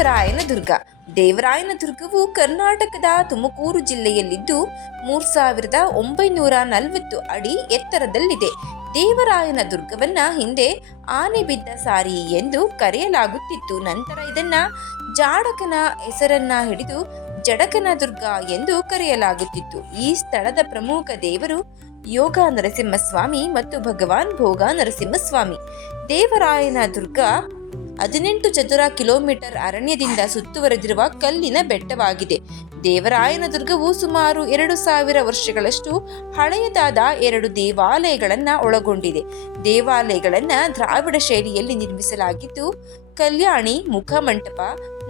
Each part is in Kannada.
ದೇವರಾಯನ ದುರ್ಗ. ದೇವರಾಯನ ದುರ್ಗವು ಕರ್ನಾಟಕದ ತುಮಕೂರು ಜಿಲ್ಲೆಯಲ್ಲಿದ್ದು 3940 ಅಡಿ ಎತ್ತರದಲ್ಲಿದೆ. ದೇವರಾಯನ ದುರ್ಗವನ್ನ ಹಿಂದೆ ಆನೆ ಬಿದ್ದ ಸಾರಿ ಎಂದು ಕರೆಯಲಾಗುತ್ತಿತ್ತು. ನಂತರ ಇದನ್ನ ಜಾಡಕನ ಹೆಸರನ್ನ ಹಿಡಿದು ಜಡಕನ ದುರ್ಗ ಎಂದು ಕರೆಯಲಾಗುತ್ತಿತ್ತು. ಈ ಸ್ಥಳದ ಪ್ರಮುಖ ದೇವರು ಯೋಗ ನರಸಿಂಹಸ್ವಾಮಿ ಮತ್ತು ಭಗವಾನ್ ಭೋಗ ನರಸಿಂಹಸ್ವಾಮಿ. ದೇವರಾಯನ ದುರ್ಗ 18 ಚದುರ ಕಿಲೋಮೀಟರ್ ಅರಣ್ಯದಿಂದ ಸುತ್ತುವರೆದಿರುವ ಕಲ್ಲಿನ ಬೆಟ್ಟವಾಗಿದೆ. ದೇವರಾಯನ ದುರ್ಗವು ಸುಮಾರು 2000 ವರ್ಷಗಳಷ್ಟು ಹಳೆಯದಾದ 2 ದೇವಾಲಯಗಳನ್ನು ಒಳಗೊಂಡಿದೆ. ದೇವಾಲಯಗಳನ್ನು ದ್ರಾವಿಡ ಶೈಲಿಯಲ್ಲಿ ನಿರ್ಮಿಸಲಾಗಿದ್ದು, ಕಲ್ಯಾಣಿ, ಮುಖಮಂಟಪ,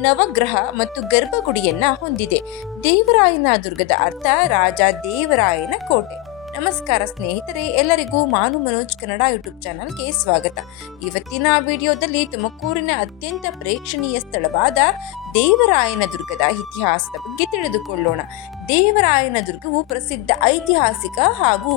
ನವಗ್ರಹ ಮತ್ತು ಗರ್ಭಗುಡಿಯನ್ನ ಹೊಂದಿದೆ. ದೇವರಾಯನ ದುರ್ಗದ ಅರ್ಥ ರಾಜ ದೇವರಾಯನ ಕೋಟೆ. ನಮಸ್ಕಾರ ಸ್ನೇಹಿತರೆ, ಎಲ್ಲರಿಗೂ ಮಾನು ಮನೋಜ್ ಕನ್ನಡ ಯೂಟ್ಯೂಬ್ ಚಾನಲ್ಗೆ ಸ್ವಾಗತ. ಇವತ್ತಿನ ವಿಡಿಯೋದಲ್ಲಿ ತುಮಕೂರಿನ ಅತ್ಯಂತ ಪ್ರೇಕ್ಷಣೀಯ ಸ್ಥಳವಾದ ದೇವರಾಯನ ದುರ್ಗದ ಇತಿಹಾಸದ ಬಗ್ಗೆ ತಿಳಿದುಕೊಳ್ಳೋಣ. ದೇವರಾಯನ ದುರ್ಗವು ಪ್ರಸಿದ್ಧ ಐತಿಹಾಸಿಕ ಹಾಗೂ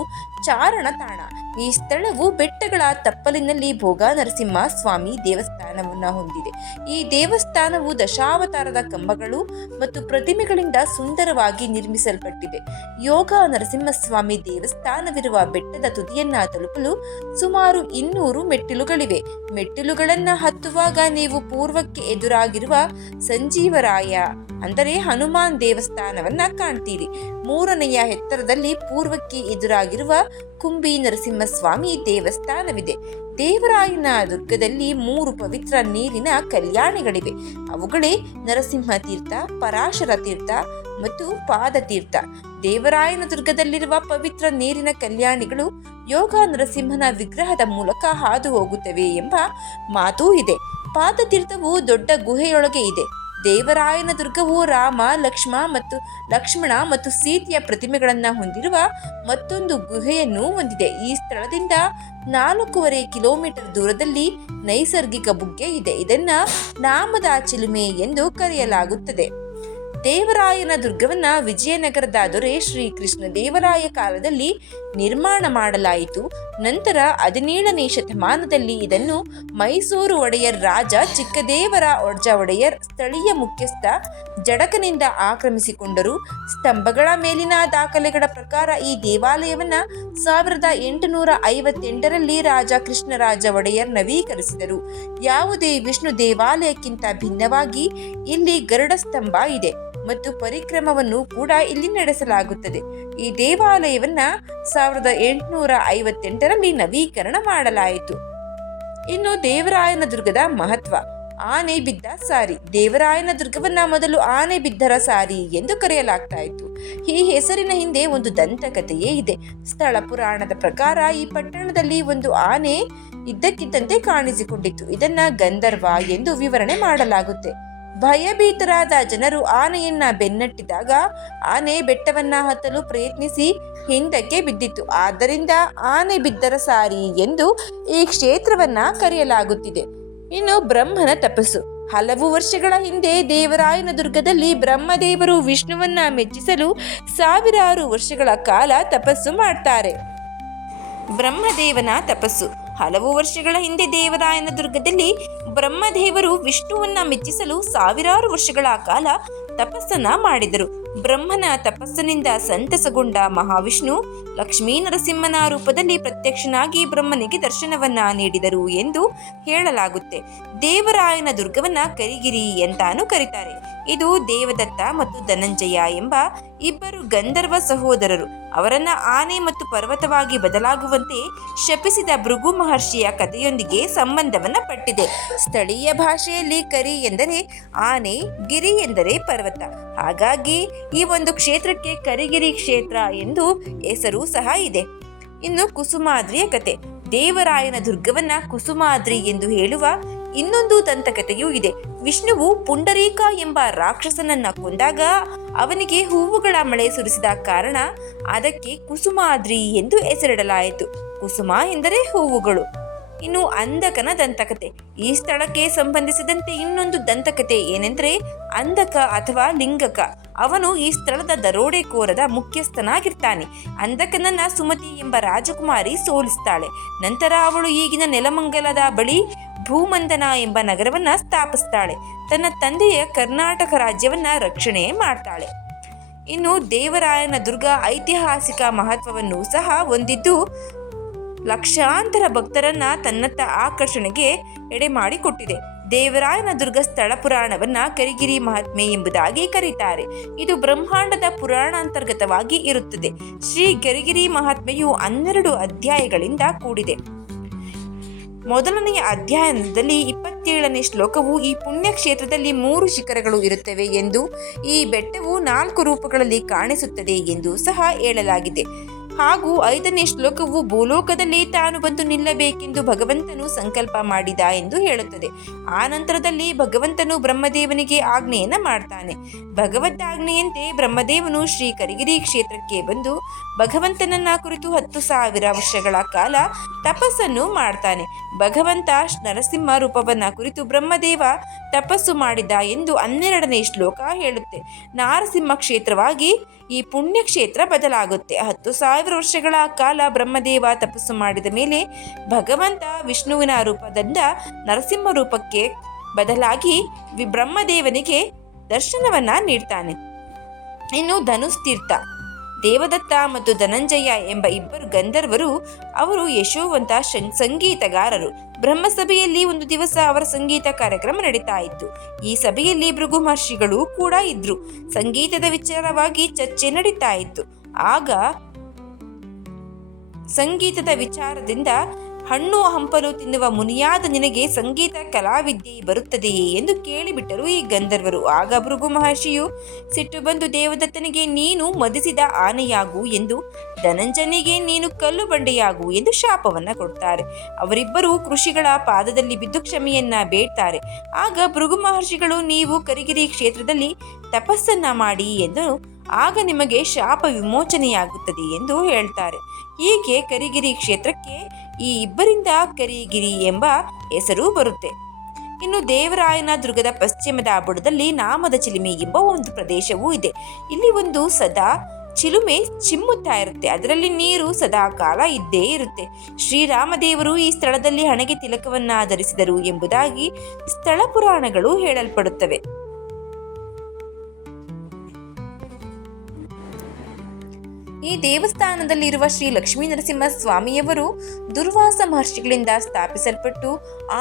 ಚಾರಣ ತಾಣ. ಈ ಸ್ಥಳವು ಬೆಟ್ಟಗಳ ತಪ್ಪಲಿನಲ್ಲಿ ಭೋಗ ನರಸಿಂಹ ಸ್ವಾಮಿ ದೇವಸ್ಥಾನವನ್ನು ಹೊಂದಿದೆ. ಈ ದೇವಸ್ಥಾನವು ದಶಾವತಾರದ ಕಂಬಗಳು ಮತ್ತು ಪ್ರತಿಮೆಗಳಿಂದ ಸುಂದರವಾಗಿ ನಿರ್ಮಿಸಲ್ಪಟ್ಟಿದೆ. ಯೋಗ ನರಸಿಂಹಸ್ವಾಮಿ ದೇವಸ್ಥಾನವಿರುವ ಬೆಟ್ಟದ ತುದಿಯನ್ನ ತಲುಪಲು ಸುಮಾರು 200 ಮೆಟ್ಟಿಲುಗಳಿವೆ. ಮೆಟ್ಟಿಲುಗಳನ್ನ ಹತ್ತುವಾಗ ನೀವು ಪೂರ್ವಕ್ಕೆ ಎದುರಾಗಿರುವ ಸಂಜೀವರಾಯ ಅಂದರೆ ಹನುಮಾನ್ ದೇವಸ್ಥಾನವನ್ನ ಕಾಣ್ತೀರಿ. 3ನೆಯ ಎತ್ತರದಲ್ಲಿ ಪೂರ್ವಕ್ಕೆ ಎದುರಾಗಿರುವ ಕುಂಬಿ ನರಸಿಂಹಸ್ವಾಮಿ ದೇವಸ್ಥಾನವಿದೆ. ದೇವರಾಯನ ದುರ್ಗದಲ್ಲಿ 3 ಪವಿತ್ರ ನೀರಿನ ಕಲ್ಯಾಣಿಗಳಿವೆ. ಅವುಗಳೇ ನರಸಿಂಹ ತೀರ್ಥ, ಪರಾಶರ ತೀರ್ಥ ಮತ್ತು ಪಾದತೀರ್ಥ. ದೇವರಾಯನ ದುರ್ಗದಲ್ಲಿರುವ ಪವಿತ್ರ ನೀರಿನ ಕಲ್ಯಾಣಿಗಳು ಯೋಗ ನರಸಿಂಹನ ವಿಗ್ರಹದ ಮೂಲಕ ಹಾದು ಹೋಗುತ್ತವೆ ಎಂಬ ಮಾತೂ ಇದೆ. ಪಾದತೀರ್ಥವು ದೊಡ್ಡ ಗುಹೆಯೊಳಗೆ ಇದೆ. ದೇವರಾಯನ ದುರ್ಗವು ರಾಮ, ಲಕ್ಷ್ಮಣ ಮತ್ತು ಸೀತೆಯ ಪ್ರತಿಮೆಗಳನ್ನು ಹೊಂದಿರುವ ಮತ್ತೊಂದು ಗುಹೆಯನ್ನು ಹೊಂದಿದೆ. ಈ ಸ್ಥಳದಿಂದ 4.5 ಕಿಲೋಮೀಟರ್ ದೂರದಲ್ಲಿ ನೈಸರ್ಗಿಕ ಬುಗ್ಗೆ ಇದೆ. ಇದನ್ನ ನಾಮದ ಚಿಲುಮೆ ಎಂದು ಕರೆಯಲಾಗುತ್ತದೆ. ದೇವರಾಯನ ದುರ್ಗವನ್ನ ವಿಜಯನಗರದ ದೊರೆ ಶ್ರೀ ಕೃಷ್ಣ ದೇವರಾಯ ಕಾಲದಲ್ಲಿ ನಿರ್ಮಾಣ ಮಾಡಲಾಯಿತು. ನಂತರ 17ನೇ ಶತಮಾನದಲ್ಲಿ ಇದನ್ನು ಮೈಸೂರು ಒಡೆಯರ್ ರಾಜ ಚಿಕ್ಕದೇವರ ಒಡೆಯರ್ ಸ್ಥಳೀಯ ಮುಖ್ಯಸ್ಥ ಜಡಕನಿಂದ ಆಕ್ರಮಿಸಿಕೊಂಡರು. ಸ್ತಂಭಗಳ ಮೇಲಿನ ದಾಖಲೆಗಳ ಪ್ರಕಾರ ಈ ದೇವಾಲಯವನ್ನ 1858ರಲ್ಲಿ ರಾಜ ಕೃಷ್ಣರಾಜ ಒಡೆಯರ್ ನವೀಕರಿಸಿದರು. ಯಾವುದೇ ವಿಷ್ಣು ದೇವಾಲಯಕ್ಕಿಂತ ಭಿನ್ನವಾಗಿ ಇಲ್ಲಿ ಗರುಡ ಸ್ತಂಭ ಇದೆ ಮತ್ತು ಪರಿಕ್ರಮವನ್ನು ಕೂಡ ಇಲ್ಲಿ ನಡೆಸಲಾಗುತ್ತದೆ. ಈ ದೇವಾಲಯವನ್ನ 1858ರಲ್ಲಿ ನವೀಕರಣ ಮಾಡಲಾಯಿತು. ಇನ್ನು ದೇವರಾಯನ ದುರ್ಗದ ಮಹತ್ವ. ಆನೆ ಬಿದ್ದ ಸಾರಿ. ದೇವರಾಯನ ದುರ್ಗವನ್ನ ಮೊದಲು ಆನೆ ಬಿದ್ದರ ಸಾರಿ ಎಂದು ಕರೆಯಲಾಗ್ತಾ ಇತ್ತು. ಈ ಹೆಸರಿನ ಹಿಂದೆ ಒಂದು ದಂತಕಥೆಯೇ ಇದೆ. ಸ್ಥಳ ಪುರಾಣದ ಪ್ರಕಾರ ಈ ಪಟ್ಟಣದಲ್ಲಿ ಒಂದು ಆನೆ ಇದ್ದಕ್ಕಿದ್ದಂತೆ ಕಾಣಿಸಿಕೊಂಡಿತ್ತು. ಇದನ್ನ ಗಂಧರ್ವ ಎಂದು ವಿವರಣೆ ಮಾಡಲಾಗುತ್ತೆ. ಭಯಭೀತರಾದ ಜನರು ಆನೆಯನ್ನ ಬೆನ್ನಟ್ಟಿದಾಗ ಆನೆ ಬೆಟ್ಟವನ್ನ ಹತ್ತಲು ಪ್ರಯತ್ನಿಸಿ ಹಿಂದಕ್ಕೆ ಬಿದ್ದಿತ್ತು. ಆದ್ದರಿಂದ ಆನೆ ಬಿದ್ದರ ಸಾರಿ ಎಂದು ಈ ಕ್ಷೇತ್ರವನ್ನ ಕರೆಯಲಾಗುತ್ತಿದೆ. ಇನ್ನು ಬ್ರಹ್ಮನ ತಪಸ್ಸು. ಹಲವು ವರ್ಷಗಳ ಹಿಂದೆ ದೇವರಾಯನ ದುರ್ಗದಲ್ಲಿ ಬ್ರಹ್ಮದೇವರು ವಿಷ್ಣುವನ್ನ ಮೆಚ್ಚಿಸಲು ಸಾವಿರಾರು ವರ್ಷಗಳ ಕಾಲ ತಪಸ್ಸು ಮಾಡ್ತಾರೆ. ಬ್ರಹ್ಮದೇವನ ತಪಸ್ಸು. ಹಲವು ವರ್ಷಗಳ ಹಿಂದೆ ದೇವರಾಯನ ದುರ್ಗದಲ್ಲಿ ಬ್ರಹ್ಮದೇವರು ವಿಷ್ಣುವನ್ನ ಮೆಚ್ಚಿಸಲು ಸಾವಿರಾರು ವರ್ಷಗಳ ಕಾಲ ತಪಸ್ಸನ್ನ ಮಾಡಿದರು. ಬ್ರಹ್ಮನ ತಪಸ್ಸಿನಿಂದ ಸಂತಸಗೊಂಡ ಮಹಾವಿಷ್ಣು ಲಕ್ಷ್ಮೀ ನರಸಿಂಹನ ರೂಪದಲ್ಲಿ ಪ್ರತ್ಯಕ್ಷನಾಗಿ ಬ್ರಹ್ಮನಿಗೆ ದರ್ಶನವನ್ನ ನೀಡಿದರು ಎಂದು ಹೇಳಲಾಗುತ್ತೆ. ದೇವರಾಯನ ದುರ್ಗವನ್ನ ಕರಿಗಿರಿ ಅಂತಾನು ಕರೀತಾರೆ. ಇದು ದೇವದತ್ತ ಮತ್ತು ಧನಂಜಯ ಎಂಬ ಇಬ್ಬರು ಗಂಧರ್ವ ಸಹೋದರರು. ಅವರನ್ನ ಆನೆ ಮತ್ತು ಪರ್ವತವಾಗಿ ಬದಲಾಗುವಂತೆ ಶಪಿಸಿದ ಭೃಗು ಮಹರ್ಷಿಯ ಕಥೆಯೊಂದಿಗೆ ಸಂಬಂಧವನ್ನ ಪಟ್ಟಿದೆ. ಸ್ಥಳೀಯ ಭಾಷೆಯಲ್ಲಿ ಕರಿ ಎಂದರೆ ಆನೆ, ಗಿರಿ ಎಂದರೆ ಪರ್ವತ. ಹಾಗಾಗಿ ಈ ಒಂದು ಕ್ಷೇತ್ರಕ್ಕೆ ಕರಿಗಿರಿ ಕ್ಷೇತ್ರ ಎಂದು ಹೆಸರು ಸಹ ಇದೆ. ಇನ್ನು ಕುಸುಮಾದ್ರಿಯ ಕತೆ. ದೇವರಾಯನ ದುರ್ಗವನ್ನ ಕುಸುಮಾದ್ರಿ ಎಂದು ಹೇಳುವ ಇನ್ನೊಂದು ದಂತಕಥೆಯೂ ಇದೆ. ವಿಷ್ಣುವು ಪುಂಡರೀಕ ಎಂಬ ರಾಕ್ಷಸನನ್ನ ಕೊಂದಾಗ ಅವನಿಗೆ ಹೂವುಗಳ ಮಳೆ ಸುರಿಸಿದ ಕಾರಣ ಅದಕ್ಕೆ ಕುಸುಮಾದ್ರಿ ಎಂದು ಹೆಸರಿಡಲಾಯಿತು. ಕುಸುಮ ಎಂದರೆ ಹೂವುಗಳು. ಇನ್ನು ಅಂಧಕನ ದಂತಕತೆ. ಈ ಸ್ಥಳಕ್ಕೆ ಸಂಬಂಧಿಸಿದಂತೆ ಇನ್ನೊಂದು ದಂತಕತೆ ಏನೆಂದರೆ ಅಂಧಕ ಅಥವಾ ಲಿಂಗಕ. ಅವನು ಈ ಸ್ಥಳದ ದರೋಡೆಕೋರದ ಮುಖ್ಯಸ್ಥನಾಗಿರ್ತಾನೆ. ಅಂಧಕನನ್ನ ಸುಮತಿ ಎಂಬ ರಾಜಕುಮಾರಿ ಸೋಲಿಸ್ತಾಳೆ. ನಂತರ ಅವಳು ಈಗಿನ ನೆಲಮಂಗಲದ ಬಳಿ ಭೂಮಂದನ ಎಂಬ ನಗರವನ್ನ ಸ್ಥಾಪಿಸ್ತಾಳೆ. ತನ್ನ ತಂದೆಯ ಕರ್ನಾಟಕ ರಾಜ್ಯವನ್ನ ರಕ್ಷಣೆ ಮಾಡ್ತಾಳೆ. ಇನ್ನು ದೇವರಾಯನ ದುರ್ಗ ಐತಿಹಾಸಿಕ ಮಹತ್ವವನ್ನು ಸಹ ಹೊಂದಿದ್ದು ಲಕ್ಷಾಂತರ ಭಕ್ತರನ್ನ ತನ್ನತ್ತ ಆಕರ್ಷಣೆಗೆ ಎಡೆ ಮಾಡಿಕೊಟ್ಟಿದೆ. ದೇವರಾಯನ ದುರ್ಗ ಸ್ಥಳ ಪುರಾಣವನ್ನ ಕರಿಗಿರಿ ಮಹಾತ್ಮೆ ಎಂಬುದಾಗಿ ಕರೀತಾರೆ. ಇದು ಬ್ರಹ್ಮಾಂಡದ ಪುರಾಣ ಅಂತರ್ಗತವಾಗಿ ಇರುತ್ತದೆ. ಶ್ರೀ ಕರಿಗಿರಿ ಮಹಾತ್ಮೆಯು 12 ಅಧ್ಯಾಯಗಳಿಂದ ಕೂಡಿದೆ. ಮೊದಲನೆಯ ಅಧ್ಯಾಯದಲ್ಲಿ 27ನೇ ಶ್ಲೋಕವು ಈ ಪುಣ್ಯ ಕ್ಷೇತ್ರದಲ್ಲಿ 3 ಶಿಖರಗಳು ಇರುತ್ತವೆ ಎಂದು, ಈ ಬೆಟ್ಟವು 4 ರೂಪಗಳಲ್ಲಿ ಕಾಣಿಸುತ್ತದೆ ಎಂದು ಸಹ ಹೇಳಲಾಗಿದೆ. ಹಾಗೂ 5ನೇ ಶ್ಲೋಕವು ಭೂಲೋಕದಲ್ಲಿ ತಾನು ಬಂದು ನಿಲ್ಲಬೇಕೆಂದು ಭಗವಂತನು ಸಂಕಲ್ಪ ಮಾಡಿದ ಎಂದು ಹೇಳುತ್ತದೆ. ಆ ನಂತರದಲ್ಲಿ ಭಗವಂತನು ಬ್ರಹ್ಮದೇವನಿಗೆ ಆಜ್ಞೆಯನ್ನ ಮಾಡ್ತಾನೆ. ಭಗವದ್ದಾಜ್ಞೆಯಂತೆ ಬ್ರಹ್ಮದೇವನು ಶ್ರೀ ಕರಿಗಿರಿ ಕ್ಷೇತ್ರಕ್ಕೆ ಬಂದು ಭಗವಂತನನ್ನ ಕುರಿತು 10,000 ವರ್ಷಗಳ ಕಾಲ ತಪಸ್ಸನ್ನು ಮಾಡ್ತಾನೆ. ಭಗವಂತ ನರಸಿಂಹ ರೂಪವನ್ನ ಕುರಿತು ಬ್ರಹ್ಮದೇವ ತಪಸ್ಸು ಮಾಡಿದ ಎಂದು 12ನೇ ಶ್ಲೋಕ ಹೇಳುತ್ತೆ. ನಾರಸಿಂಹ ಕ್ಷೇತ್ರವಾಗಿ ಈ ಪುಣ್ಯ ಕ್ಷೇತ್ರ ಬದಲಾಗುತ್ತೆ. 10,000 ವರ್ಷಗಳ ಕಾಲ ಬ್ರಹ್ಮದೇವ ತಪಸ್ಸು ಮಾಡಿದ ಮೇಲೆ ಭಗವಂತ ವಿಷ್ಣುವಿನ ರೂಪದಿಂದ ನರಸಿಂಹ ರೂಪಕ್ಕೆ ಬದಲಾಗಿ ಬ್ರಹ್ಮದೇವನಿಗೆ ದರ್ಶನವನ್ನ ನೀಡ್ತಾನೆ. ಇನ್ನು ಧನುಸ್ತೀರ್ಥ, ದೇವದತ್ತ ಮತ್ತು ಧನಂಜಯ ಎಂಬ 2 ಗಂಧರ್ವರು, ಅವರು ಯಶೋವಂತ ಸಂಗೀತಗಾರರು. ಬ್ರಹ್ಮಸಭೆಯಲ್ಲಿ ಒಂದು ದಿವಸ ಅವರ ಸಂಗೀತ ಕಾರ್ಯಕ್ರಮ ನಡೀತಾ ಇತ್ತು. ಈ ಸಭೆಯಲ್ಲಿ ಭೃಗು ಮಹರ್ಷಿಗಳು ಕೂಡ ಇದ್ರು. ಸಂಗೀತದ ವಿಚಾರವಾಗಿ ಚರ್ಚೆ ನಡೀತಾ ಇತ್ತು. ಆಗ ಸಂಗೀತದ ವಿಚಾರದಿಂದ ಹಣ್ಣು ಹಂಪಲು ತಿನ್ನುವ ಮುನಿಯಾದ ನಿನಗೆ ಸಂಗೀತ ಕಲಾವಿದ್ಯೆ ಬರುತ್ತದೆಯೇ ಎಂದು ಕೇಳಿಬಿಟ್ಟರು ಈ ಗಂಧರ್ವರು. ಆಗ ಭೃಗು ಮಹರ್ಷಿಯು ಸಿಟ್ಟು ಬಂದು ದೇವದತ್ತನಿಗೆ ನೀನು ಮದಿಸಿದ ಆನೆಯಾಗು ಎಂದು, ಧನಂಜನಿಗೆ ನೀನು ಕಲ್ಲು ಬಂಡೆಯಾಗು ಎಂದು ಶಾಪವನ್ನ ಕೊಡ್ತಾರೆ. ಅವರಿಬ್ಬರು ಋಷಿಗಳ ಪಾದದಲ್ಲಿ ಬಿದ್ದು ಕ್ಷಮೆಯನ್ನ ಬೇಡ್ತಾರೆ. ಆಗ ಭೃಗು ಮಹರ್ಷಿಗಳು ನೀವು ಕರಿಗಿರಿ ಕ್ಷೇತ್ರದಲ್ಲಿ ತಪಸ್ಸನ್ನ ಮಾಡಿ ಎಂದು, ಆಗ ನಿಮಗೆ ಶಾಪ ವಿಮೋಚನೆಯಾಗುತ್ತದೆ ಎಂದು ಹೇಳ್ತಾರೆ. ಹೀಗೆ ಕರಿಗಿರಿ ಕ್ಷೇತ್ರಕ್ಕೆ ಈ ಇಬ್ಬರಿಂದ ಕರಿಗಿರಿ ಎಂಬ ಹೆಸರು ಬರುತ್ತೆ. ಇನ್ನು ದೇವರಾಯನ ದುರ್ಗದ ಪಶ್ಚಿಮದ ಬುಡದಲ್ಲಿ ನಾಮದ ಚಿಲುಮೆ ಎಂಬ ಒಂದು ಪ್ರದೇಶವೂ ಇದೆ. ಇಲ್ಲಿ ಒಂದು ಸದಾ ಚಿಲುಮೆ ಚಿಮ್ಮುತ್ತಾ ಇರುತ್ತೆ. ಅದರಲ್ಲಿ ನೀರು ಸದಾ ಕಾಲ ಇದ್ದೇ ಇರುತ್ತೆ. ಶ್ರೀರಾಮದೇವರು ಈ ಸ್ಥಳದಲ್ಲಿ ಹಣೆಗೆ ತಿಲಕವನ್ನ ಧರಿಸಿದರು ಎಂಬುದಾಗಿ ಸ್ಥಳ ಪುರಾಣಗಳು ಹೇಳಲ್ಪಡುತ್ತವೆ. ಈ ದೇವಸ್ಥಾನದಲ್ಲಿರುವ ಶ್ರೀ ಲಕ್ಷ್ಮೀ ನರಸಿಂಹ ಸ್ವಾಮಿಯವರು ದುರ್ವಾಸ ಮಹರ್ಷಿಗಳಿಂದ ಸ್ಥಾಪಿಸಲ್ಪಟ್ಟು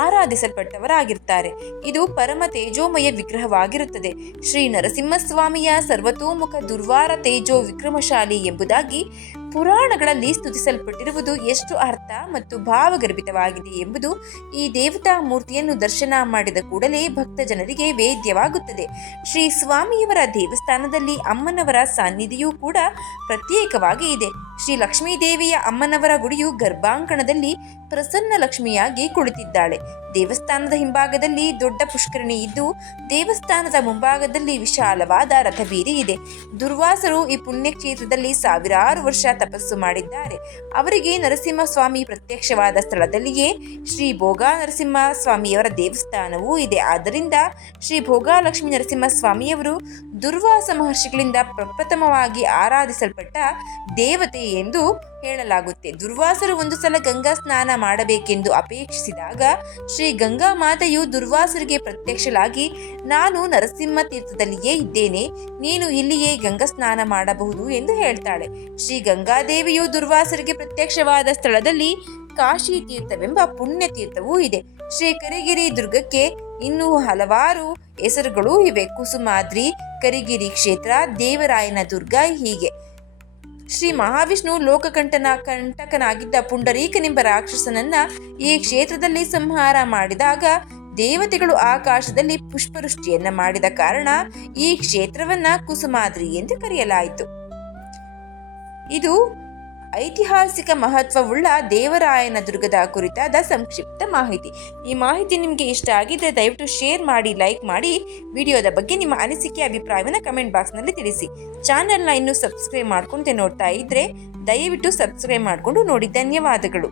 ಆರಾಧಿಸಲ್ಪಟ್ಟವರಾಗಿರ್ತಾರೆ. ಇದು ಪರಮ ತೇಜೋಮಯ ವಿಗ್ರಹವಾಗಿರುತ್ತದೆ. ಶ್ರೀ ನರಸಿಂಹಸ್ವಾಮಿಯ ಸರ್ವತೋಮುಖ ದುರ್ವಾರ ತೇಜೋ ವಿಕ್ರಮಶಾಲಿ ಎಂಬುದಾಗಿ ಪುರಾಣಗಳಲ್ಲಿ ಸ್ತುತಿಸಲ್ಪಟ್ಟಿರುವುದು ಎಷ್ಟು ಅರ್ಥ ಮತ್ತು ಭಾವಗರ್ಭಿತವಾಗಿದೆ ಎಂಬುದು ಈ ದೇವತಾ ಮೂರ್ತಿಯನ್ನು ದರ್ಶನ ಮಾಡಿದ ಕೂಡಲೇ ಭಕ್ತ ಜನರಿಗೆ ವೇದ್ಯವಾಗುತ್ತದೆ. ಶ್ರೀ ಸ್ವಾಮಿಯವರ ದೇವಸ್ಥಾನದಲ್ಲಿ ಅಮ್ಮನವರ ಸಾನ್ನಿಧಿಯೂ ಕೂಡ ಪ್ರತ್ಯೇಕವಾಗಿ ಇದೆ. ಶ್ರೀ ಲಕ್ಷ್ಮೀದೇವಿಯ ಅಮ್ಮನವರ ಗುಡಿಯು ಗರ್ಭಾಂಗಣದಲ್ಲಿ ಪ್ರಸನ್ನ ಲಕ್ಷ್ಮಿಯಾಗಿ ಕುಳಿತಿದ್ದಾಳೆ. ದೇವಸ್ಥಾನದ ಹಿಂಭಾಗದಲ್ಲಿ ದೊಡ್ಡ ಪುಷ್ಕರಣಿ ಇದ್ದು, ದೇವಸ್ಥಾನದ ಮುಂಭಾಗದಲ್ಲಿ ವಿಶಾಲವಾದ ರಥಬೀದಿ ಇದೆ. ದುರ್ವಾಸರು ಈ ಪುಣ್ಯಕ್ಷೇತ್ರದಲ್ಲಿ ಸಾವಿರಾರು ವರ್ಷ ತಪಸ್ಸು ಮಾಡಿದ್ದಾರೆ. ಅವರಿಗೆ ನರಸಿಂಹಸ್ವಾಮಿ ಪ್ರತ್ಯಕ್ಷವಾದ ಸ್ಥಳದಲ್ಲಿಯೇ ಶ್ರೀ ಭೋಗ ನರಸಿಂಹ ಸ್ವಾಮಿಯವರ ದೇವಸ್ಥಾನವೂ ಇದೆ. ಆದ್ದರಿಂದ ಶ್ರೀ ಭೋಗಲಕ್ಷ್ಮಿ ನರಸಿಂಹಸ್ವಾಮಿಯವರು ದುರ್ವಾಸ ಮಹರ್ಷಿಗಳಿಂದ ಪ್ರಪ್ರಥಮವಾಗಿ ಆರಾಧಿಸಲ್ಪಟ್ಟ ದೇವತೆ ಎಂದು ಹೇಳಲಾಗುತ್ತೆ. ದುರ್ವಾಸರು ಒಂದು ಸಲ ಗಂಗಾ ಸ್ನಾನ ಮಾಡಬೇಕೆಂದು ಅಪೇಕ್ಷಿಸಿದಾಗ ಶ್ರೀ ಗಂಗಾ ಮಾತೆಯು ದುರ್ವಾಸರಿಗೆ ಪ್ರತ್ಯಕ್ಷಳಾಗಿ ನಾನು ನರಸಿಂಹ ತೀರ್ಥದಲ್ಲಿಯೇ ಇದ್ದೇನೆ, ನೀನು ಇಲ್ಲಿಯೇ ಗಂಗಾ ಸ್ನಾನ ಮಾಡಬಹುದು ಎಂದು ಹೇಳ್ತಾಳೆ. ಶ್ರೀ ಗಂಗಾದೇವಿಯು ದುರ್ವಾಸರಿಗೆ ಪ್ರತ್ಯಕ್ಷವಾದ ಸ್ಥಳದಲ್ಲಿ ಕಾಶಿ ತೀರ್ಥವೆಂಬ ಪುಣ್ಯ ತೀರ್ಥವೂ ಇದೆ. ಶ್ರೀ ಕರಿಗಿರಿ ದುರ್ಗಕ್ಕೆ ಇನ್ನೂ ಹಲವಾರು ಹೆಸರುಗಳು ಇವೆ. ಕುಸುಮಾದ್ರಿ, ಕರಿಗಿರಿ ಕ್ಷೇತ್ರ, ದೇವರಾಯನ ದುರ್ಗ ಹೀಗೆ. ಶ್ರೀ ಮಹಾವಿಷ್ಣು ಕಂಟಕನಾಗಿದ್ದ ಪುಂಡರೀಕನೆಂಬ ರಾಕ್ಷಸನನ್ನ ಈ ಕ್ಷೇತ್ರದಲ್ಲಿ ಸಂಹಾರ ಮಾಡಿದಾಗ ದೇವತೆಗಳು ಆಕಾಶದಲ್ಲಿ ಪುಷ್ಪವೃಷ್ಟಿಯನ್ನ ಮಾಡಿದ ಕಾರಣ ಈ ಕ್ಷೇತ್ರವನ್ನ ಕುಸುಮಾದ್ರಿ ಎಂದು ಕರೆಯಲಾಯಿತು. ಇದು ಐತಿಹಾಸಿಕ ಮಹತ್ವವುಳ್ಳ ದೇವರಾಯನ ದುರ್ಗದ ಕುರಿತಾದ ಸಂಕ್ಷಿಪ್ತ ಮಾಹಿತಿ. ಈ ಮಾಹಿತಿ ನಿಮಗೆ ಇಷ್ಟ ಆಗಿದ್ರೆ ದಯವಿಟ್ಟು ಶೇರ್ ಮಾಡಿ, ಲೈಕ್ ಮಾಡಿ. ವಿಡಿಯೋದ ಬಗ್ಗೆ ನಿಮ್ಮ ಅನಿಸಿಕೆ ಅಭಿಪ್ರಾಯವನ್ನು ಕಮೆಂಟ್ ಬಾಕ್ಸ್ನಲ್ಲಿ ತಿಳಿಸಿ. ಚಾನೆಲ್ನ ಇನ್ನೂ ಸಬ್ಸ್ಕ್ರೈಬ್ ಮಾಡ್ಕೊಂತ ನೋಡ್ತಾ ಇದ್ರೆ ದಯವಿಟ್ಟು ಸಬ್ಸ್ಕ್ರೈಬ್ ಮಾಡಿಕೊಂಡು ನೋಡಿ. ಧನ್ಯವಾದಗಳು.